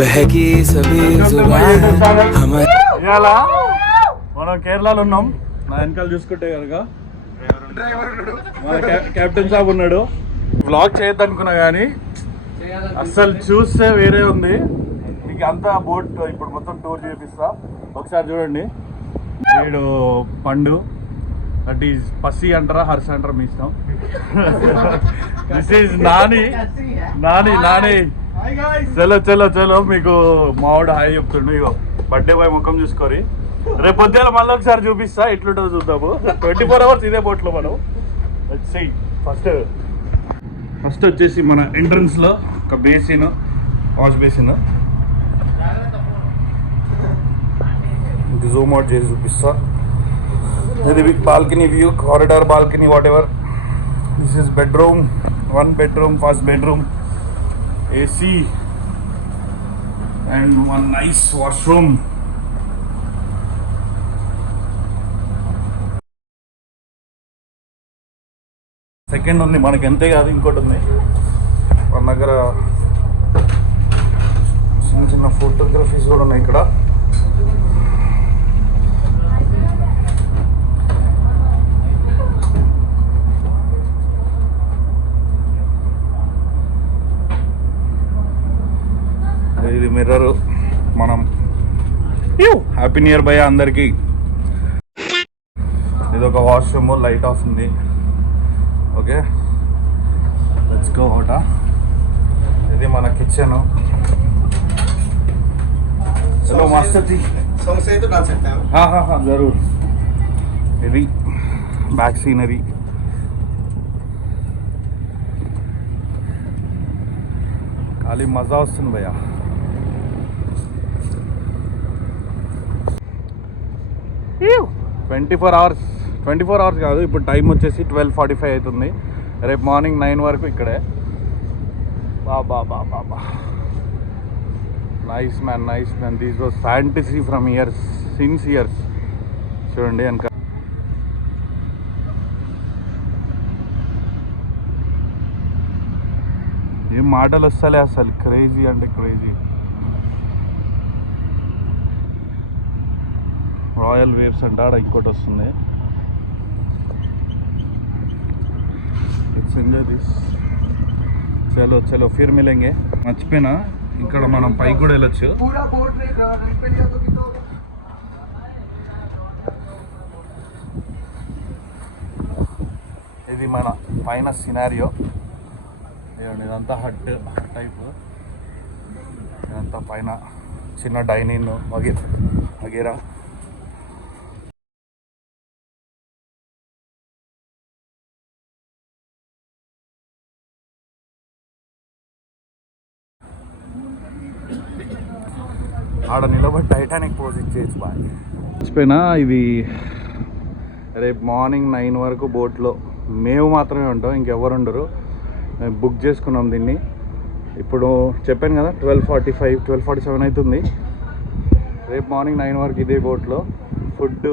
బహకి సభీ జుబాన్ ఇవాళ మనం కేరళలో ఉన్నాం. నా వెనకాల చూసుకుంటే కనుక మన కెప్టెన్ సాబ్ ఉన్నాడు. వ్లాగ్ చేయొద్దనుకున్నా కానీ అస్సలు చూస్తే వేరే ఉంది. మీకు అంతా బోట్ ఇప్పుడు మొత్తం టూర్ చేపిస్తా, ఒకసారి చూడండి. వీడు పండు, దట్ ఈజ్ పసి అంటారా హర్ష అంటారా మీ ఇష్టం. This is Nani. నాని నాని చలో చలో చలో. మీకు మావాడు హాయ్ చెప్తుండు. ఇగో బర్త్డే బాయ్ ముఖం చూసుకోరి. రేపు పొద్దున మళ్ళీ ఒకసారి చూపిస్తా ఎట్లుంటుందో చూద్దాము. 24 hours ఇదే బోట్లో మనం. ఫస్ట్ వచ్చేసి మన ఎంట్రన్స్ లో ఒక basin, wash basin. Zoom out చేసి చూపిస్తా. ఇది balcony view, corridor balcony, what ever. This is bedroom, 1 bedroom, first bedroom, AC and 1 nice washroom. Second ఉంది మనకి, అంతే కాదు ఇంకోటి ఉంది మన దగ్గర. చిన్న చిన్న ఫోటోగ్రఫీస్ కూడా ఉన్నాయి ఇక్కడ. ఇది మిర్రర్. మనం హ్యాపీ న్యూ ఇయర్ భయ్యా అందరికి. ఇది ఒక వాష్రూమ్, లైట్ ఆఫ్ ఉంది. Okay let's go out. ఇది మన కిచెన్. చలో మాస్టర్ జీ జరూర్. ఇది బ్యాక్ సీనరీ. ఖాళీ మజా వస్తుంది భయ్యా. ట్వంటీ ఫోర్ అవర్స్ కాదు, ఇప్పుడు టైం వచ్చేసి 12:45 అవుతుంది. రేపు మార్నింగ్ 9 వరకు ఇక్కడే. బాబా nice man. These was fantasy from years, since years. చూడండి వెనక ఏం మాటలు వస్తలే అసలు. క్రేజీ అంటే క్రేజీ. రాయల్ వేవ్స్ అంటే ఆడ ఇంకోటి వస్తుంది. Enjoy this. చలో చలో ఫిర్ మిలేంగే. మర్చిపోయినా, ఇక్కడ మనం పైకి కూడా వెళ్ళొచ్చు. ఇది మన పైన సినారియో. ఇదంతా హట్ టైప్. ఇదంతా పైన చిన్న డైనింగ్ వగేరా. ఆడ నిలబడి టైటానిక్ పోజ్ ఇచ్చేసి బాగా మర్చిపోయినా. ఇది రేపు మార్నింగ్ 9 వరకు బోట్లో మేము మాత్రమే ఉంటాం, ఇంకెవరు ఉండరు. మేము బుక్ చేసుకున్నాం దీన్ని. ఇప్పుడు చెప్పాను కదా 12:47 అవుతుంది. రేపు మార్నింగ్ 9 వరకు ఇదే బోట్లో. ఫుడ్,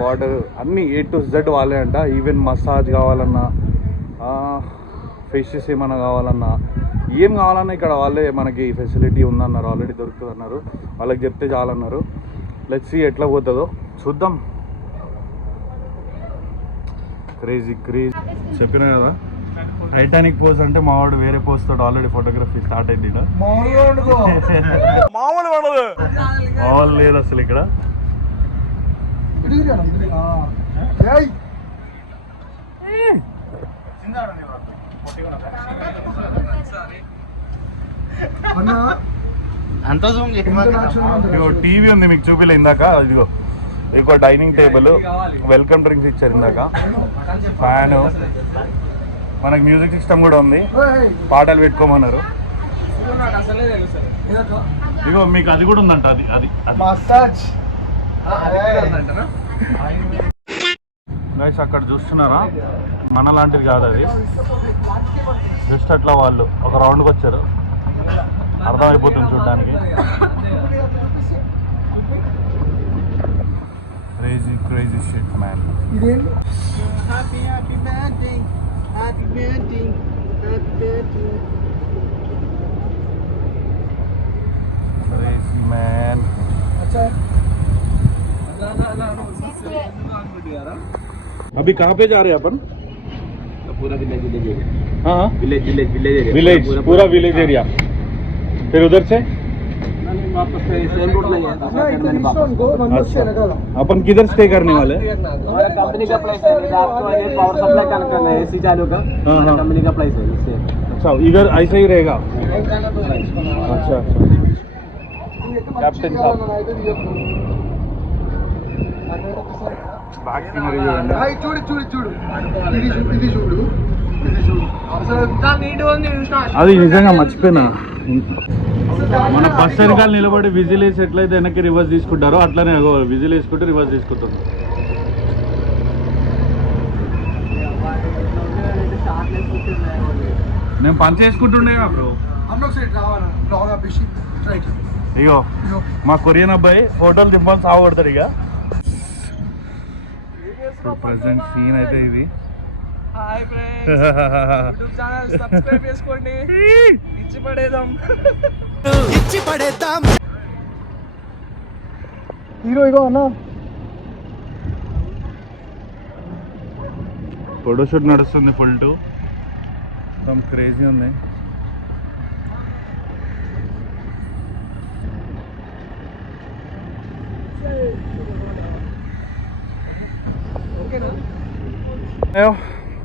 వాటర్ అన్నీ A to Z వాళ్ళే అంట. ఈవెన్ మసాజ్ కావాలన్నా, ఫిషెస్ ఏమైనా కావాలన్నా, ఏం కావాలన్నా ఇక్కడ వాళ్ళే మనకి ఫెసిలిటీ ఉందన్నారు. ఆల్రెడీ దొరుకుతుంది అన్నారు. వాళ్ళకి చెప్తే చాలన్నారు. లెట్స్ సీ ఎట్లా పోతుందో చూద్దాం. క్రేజీ చెప్పినా కదా టైటానిక్ పోజ్ అంటే మావాడు వేరే పోజ్ తోడు ఆల్రెడీ ఫోటోగ్రఫీ స్టార్ట్ అయింది. మామూలు లేదు అసలు ఇక్కడ. టీవీ ఉంది మీకు చూపిలే ఇందాక. ఇదిగో ఇంకో డైనింగ్ టేబుల్, వెల్కమ్ డ్రింక్స్ ఇచ్చారు ఇందాక, ఫ్యాన్, మనకి మ్యూజిక్ సిస్టమ్ కూడా ఉంది. పాటలు పెట్టుకోమన్నారు. ఇదిగో మీకు అది కూడా ఉందంట. అది గైస్ అక్కడ చూస్తున్నారా, మన లాంటిది కాదు అది. జస్ట్ అట్లా వాళ్ళు ఒక రౌండ్కి వచ్చారు, అర్థమైపోతుంది చూడడానికి. Crazy shit man. Crazy man. अभी कहाँ पे जा रहे हैं अपन? पूरा विलेज एरिया। हाँ विलेज एरिया। विलेज, पूरा विलेज एरिया। फिर उधर से वापस सेम रूट में अच्छा, अपन किधर स्टे करने वाले? हमारा कंपनी का प्लेस है, आपको पावर सप्लाई कनेक्ट करना है, एसी चालू का कंपनी का प्लेस है इससे। अच्छा, इधर ऐसा ही रहेगा? अच्छा अच्छा। कैप्टन साहब బ్యాక్ సీనరీ చూడండి. అది నిజంగా మర్చిపోయినా, మన బస్ వెనకాల నిలబడి విజిల్ వేసి ఎట్లయితే వెనక్కి రివర్స్ తీసుకుంటారో అట్లనే విజిల్ వేసుకుంటూ రివర్స్ తీసుకుంటాం. నేను పని చేసుకుంటుండే బ్రో. ఇగో మా కొరియన్ అబ్బాయి ఫోటోలు దింపాలి సాగొడతాడు. ఇక ప్రెసెంట్ సీన్ అయితే ఇది. Hi friends, YouTube channel subscribe చేసుకోండి. ఇచ్చి పడేద్దాం. హీరో ఇగో అన్న ఫోటోషూట్ నడుస్తుంది. ఫుల్ టు సమ్ క్రేజీ ఉంది.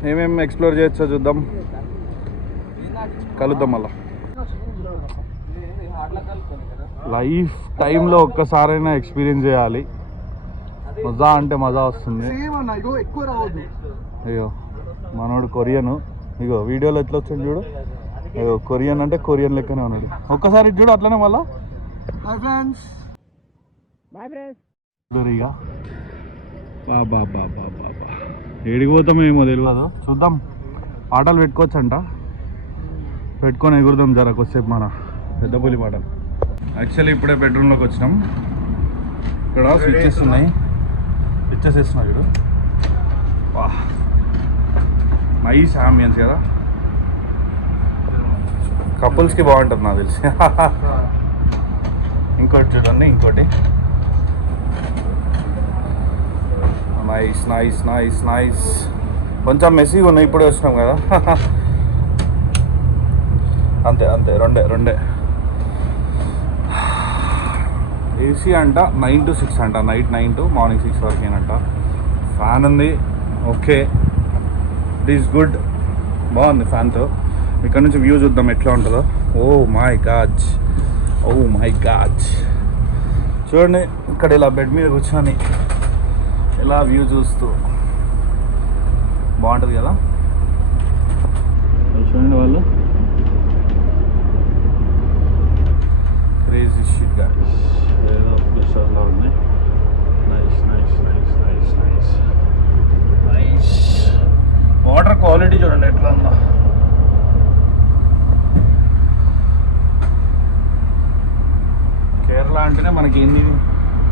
ఏమేమి ఎక్స్ప్లోర్ చేయొచ్చో చూద్దాం, కలుద్దాం మళ్ళా. లైఫ్ టైంలో ఒక్కసారైనా ఎక్స్పీరియన్స్ చేయాలి. మజా అంటే మజా వస్తుంది. అయ్యో మనోడు కొరియను, ఇగో వీడియోలో ఎట్లా వచ్చింది చూడు. అయ్యో కొరియన్ అంటే కొరియన్ లెక్కనే ఉన్నాడు. ఒక్కసారి చూడు అట్లనే మళ్ళా. ఇక బాబా బాబా బాబా ఏడికి పోతామేమో తెలియదు, చూద్దాం. పాటలు పెట్టుకోవచ్చంట, పెట్టుకొని ఎగురుదాం జర కొద్దిసేపు మన పెద్ద పులి పాటలు. యాక్చువల్లీ ఇప్పుడే బెడ్రూమ్లోకి వచ్చినాం. ఇక్కడ స్విచ్చెస్ ఉన్నాయి, స్విచ్చెస్ వేస్తున్నాయి చూడు. వా నైస్ ఆంబియన్స్ కదా, కపుల్స్కి బాగుంటుంది నాకు తెలిసి. ఇంకోటి చూడండి, ఇంకోటి నైస్ నైస్ నైస్ నైస్. కొంచెం మెస్సీగా ఉన్నాయి, ఇప్పుడే వచ్చినాం కదా. అంతే అంతే, రెండే. ఏసీ అంట 9 to 6 అంట, నైట్ 9 to మార్నింగ్ 6 వరకేనంట. ఫ్యాన్ ఉంది, ఓకే, ఇట్ ఈస్ గుడ్, బాగుంది ఫ్యాన్తో. ఇక్కడ నుంచి వ్యూ చూద్దాం ఎట్లా ఉంటుందో. Oh my god, oh my god. చూడండి ఇక్కడ ఇలా బెడ్ మీద కూర్చొని ఇలా వ్యూ చూస్తూ బాగుంటుంది కదా. చూడండి వాళ్ళు క్రేజీ షిట్ గా ఏదో ప్లేస్లో ఉంది. Nice nice nice nice nice nice. Water quality చూడండి ఎట్లా ఉందో. కేరళ అంటేనే మనకి ఏంది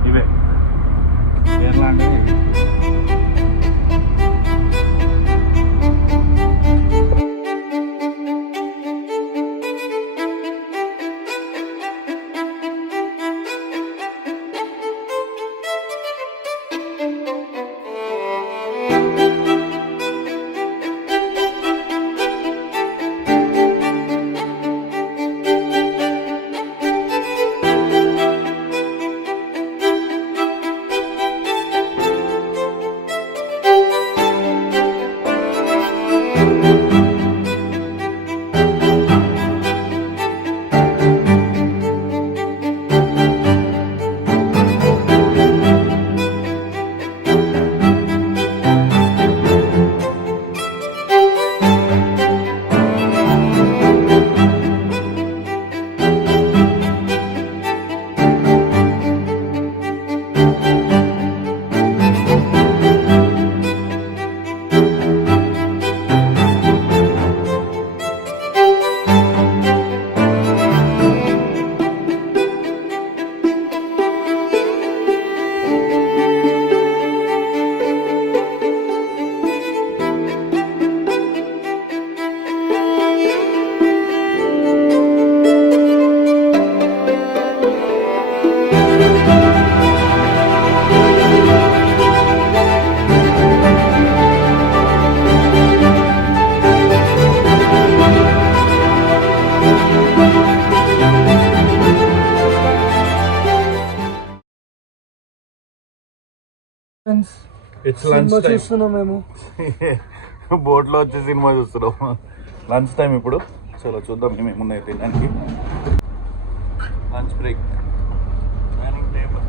ఇవే, కేరళ అంటే ఇట్స్ లంచ్ టైం. చూస్తున్నాం మేము బోట్లో వచ్చి సినిమా చూస్తున్నాం. లంచ్ టైం ఇప్పుడు. చలో చూద్దాం ఏమేమున్నాయి తినడానికి. Lunch break. Dining table.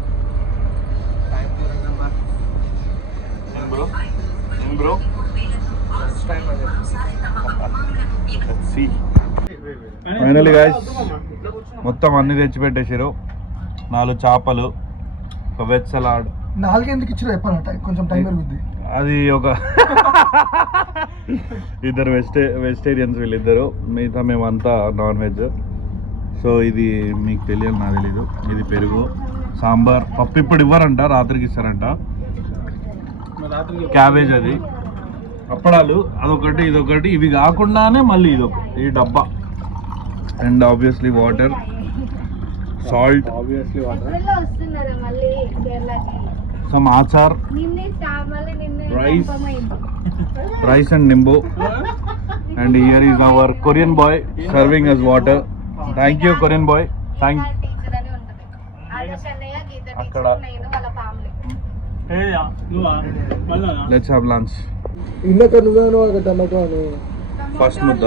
Bro finally guys మొత్తం అన్ని తెచ్చి పెట్టేసారు. 4 చేపలు, ఒక వెజ్ సలాడ్. 4 ఎందుకు ఇచ్చారు చెప్పాలంట, కొంచెం టైం పెరుగుద్ది. అది ఒక ఇద్దరు వెజిటేరియన్స్ వీళ్ళిద్దరు, మిగతా మేమంతా నాన్ వెజ్. సో ఇది మీకు తెలియాలి, నాకు తెలీదు. ఇది పెరుగు, సాంబార్, పప్పు ఇప్పుడు ఇవ్వరంట, రాత్రికి ఇస్తారంట. క్యాబేజ్, అది అప్పడాలు, అదొకటి ఇదొకటి. ఇవి కాకుండానే మళ్ళీ ఈ డబ్బా. And obviously water, salt, some achar, rice and nimbu. And here is our Korean boy serving us water. Thank you Korean boy. Thank అక్కడ లెట్స్ హావ్ లంచ్. ఇందాక నువ్వేను టమాటో అని ఫస్ట్ ముద్ద.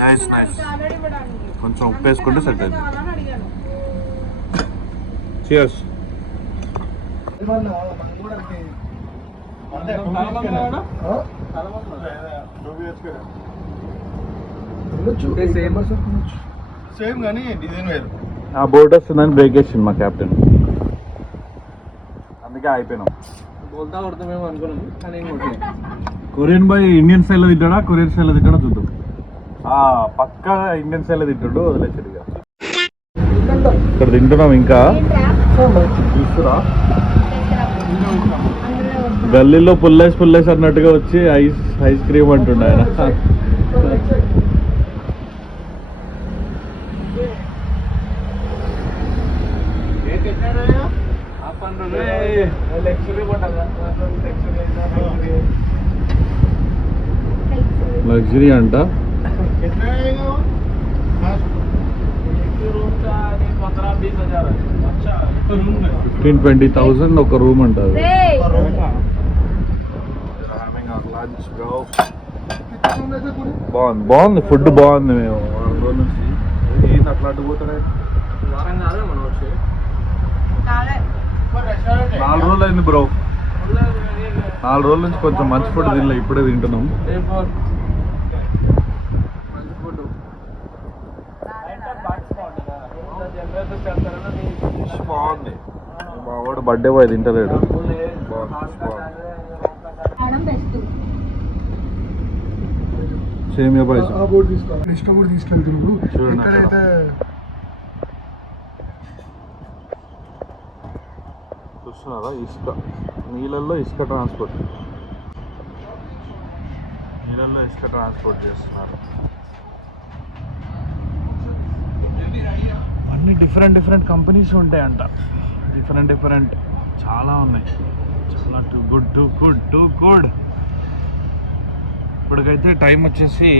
Nice nice. కొంచెం ఉప్పు వేసుకుంటే సెట్ అయింది. చియర్స్. సేమ్ కానీ డిజైన్ వేరు. ఆ బోట్ వస్తుందని బ్రేక్ వేసింది మా కెప్టెన్, అందుకే అయిపోయినాం. కొరియన్ బాయ్ ఇండియన్ స్టైల్లో తింటాడా, కొరియన్ స్టైల్లో తింటాడా చూద్దాం. పక్క ఇండియన్ స్టైల్లో తింటాడు, వదిలేసాడు. ఇక ఇక్కడ తింటున్నాం. ఇంకా చూస్తురా, గల్లీలో పుల్లేసి అన్నట్టుగా వచ్చి ఐస్ క్రీమ్ అంటుండే ఆయన. లగ్జరీ అంట. 15,000-20,000 ఒక రూమ్ అంటారు. బాగుంది ఫుడ్ బాగుంది. మేము 2 రోజుల నుంచి ఏంది అట్లా అడ్డుపోతారే. 4 రోజులు అయింది బ్రో. 4 రోజుల నుంచి కొంచెం మంచి ఫుడ్ తినలే, ఇప్పుడే తింటున్నాం. బాగుంది. మా వాడు బర్త్డే బాయ్ తింటలేడు. సేమియా పాయసం ఇష్టం కూడా తీసుకెళ్తున్నాడు. ఇక్కడైతే చూస్తున్నారా, ఇసుక, నీళ్ళల్లో ఇసుక ట్రాన్స్పోర్ట్ చేస్తున్నారు. అన్ని డిఫరెంట్ కంపెనీస్ ఉంటాయంట. డిఫరెంట్ చాలా ఉన్నాయి. చాలా టూ గుడ్. ఇప్పటికైతే టైం వచ్చేసి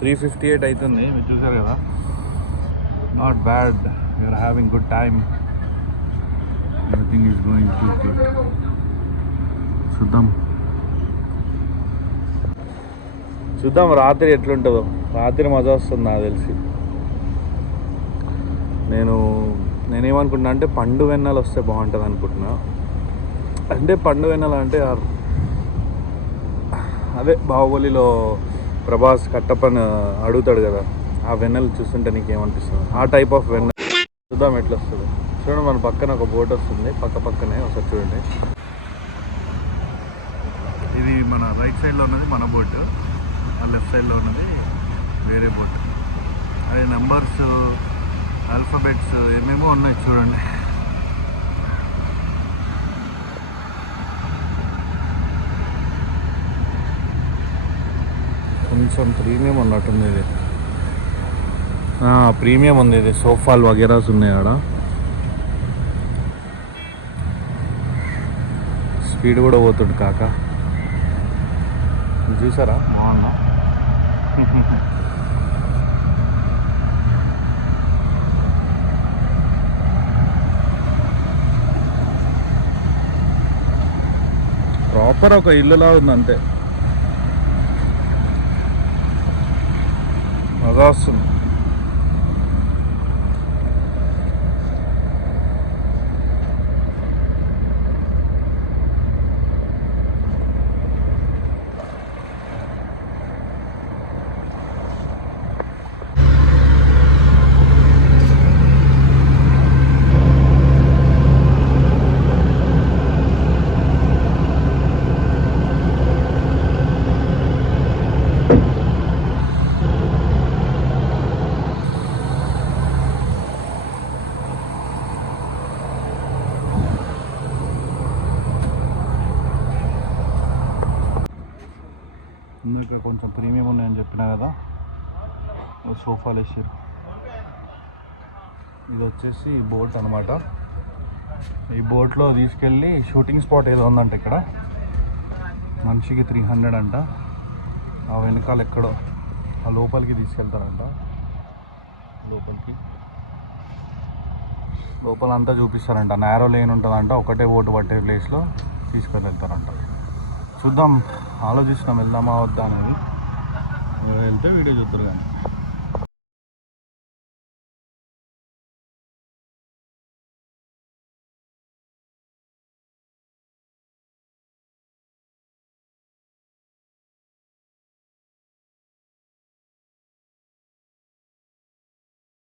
3:58 అవుతుంది. మీరు చూసారు కదా, not bad. We're having good time. Everything is going too good. చూద్దాం రాత్రి ఎట్లుంటుందో. రాత్రి మజా వస్తుంది నాకు తెలిసి. నేనేమనుకుంటున్నా అంటే పండు వెన్నెల వస్తే బాగుంటుంది అనుకుంటున్నా. అంటే పండు వెన్నెల అంటే అదే బాహుబలిలో ప్రభాస్ కట్టప్పని అడుగుతాడు కదా, ఆ వెన్నెల చూస్తుంటే నీకేమనిపిస్తుంది? ఆ టైప్ ఆఫ్ వెన్నెల. చూద్దాం ఎట్లా వస్తుంది. చూడండి, మన పక్కన ఒక బోట్ వస్తుంది, పక్కనే ఒకసారి చూడండి. ఇది మన రైట్ సైడ్లో ఉన్నది మన బోట్, ఆ లెఫ్ట్ సైడ్లో ఉన్నది వేరే బోట్. అదే నెంబర్స్, ఆల్ఫాబెట్స్ ఏమేమో ఉన్నాయి చూడండి. కొంచెం ప్రీమియం ఉన్నట్టుంది ఇది. ప్రీమియం ఉంది ఇది. సోఫాలు వగేరాస్ ఉన్నాయి ఆడ. స్పీడ్ కూడా పోతుంది కాక. చూసారా, బాగుందా? సూపర్, ఒక ఇల్లులా ఉంది అంతే. మజా వస్తుంది. ఇందాక కొంచెం ప్రీమియం ఉన్నాయని చెప్పినా కదా, సోఫాలు వేసారు. ఇది వచ్చేసి బోట్ అనమాట. ఈ బోట్లో తీసుకెళ్ళి షూటింగ్ స్పాట్ ఏదో ఉందంట ఇక్కడ, మనిషికి 300 అంట. ఆ వెనకాల ఎక్కడో ఆ లోపలికి తీసుకెళ్తారంట. లోపలంతా చూపిస్తారంట. నేరో లేన్ ఉంటుందంట, ఒకటే బోటు పట్టే ప్లేస్లో తీసుకొని వెళ్తారంట. చూద్దాం, ఆలోచిస్తున్నాం వెళ్దామా వద్దా అనేది. వెళ్తే వీడియో చూద్దరు కానీ.